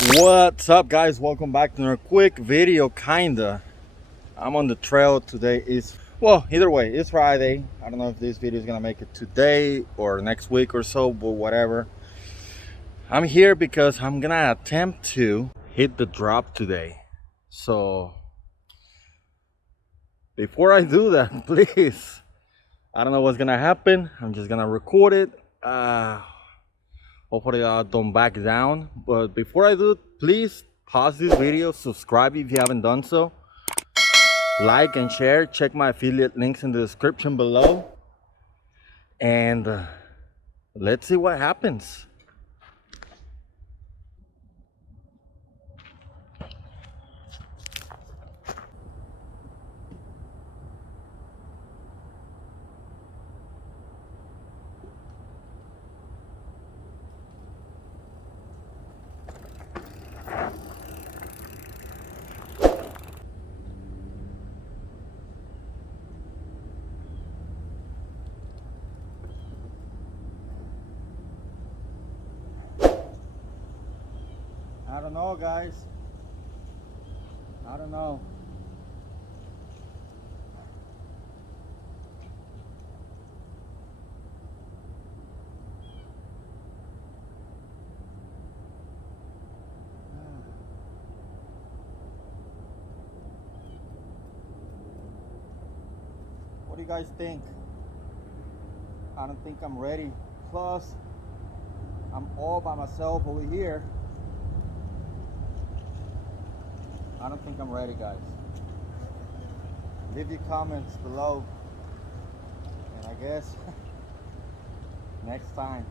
What's up, guys? Welcome back to another quick video. I'm on the trail. Today is, well, either way, it's Friday. I don't know if this video is gonna make it today or next week or so, but whatever. I'm here because I'm gonna attempt to hit the drop today. So before I do that, please, I don't know what's gonna happen. I'm just gonna record it. Hopefully I don't back down. But before I do it, please pause this video, subscribe if you haven't done so, like and share. Check my affiliate links in the description below, and let's see what happens. I don't know, guys. I don't know. What do you guys think? I don't think I'm ready. Plus, I'm all by myself over here. I don't think I'm ready, guys. Leave your comments below, and I guess next time.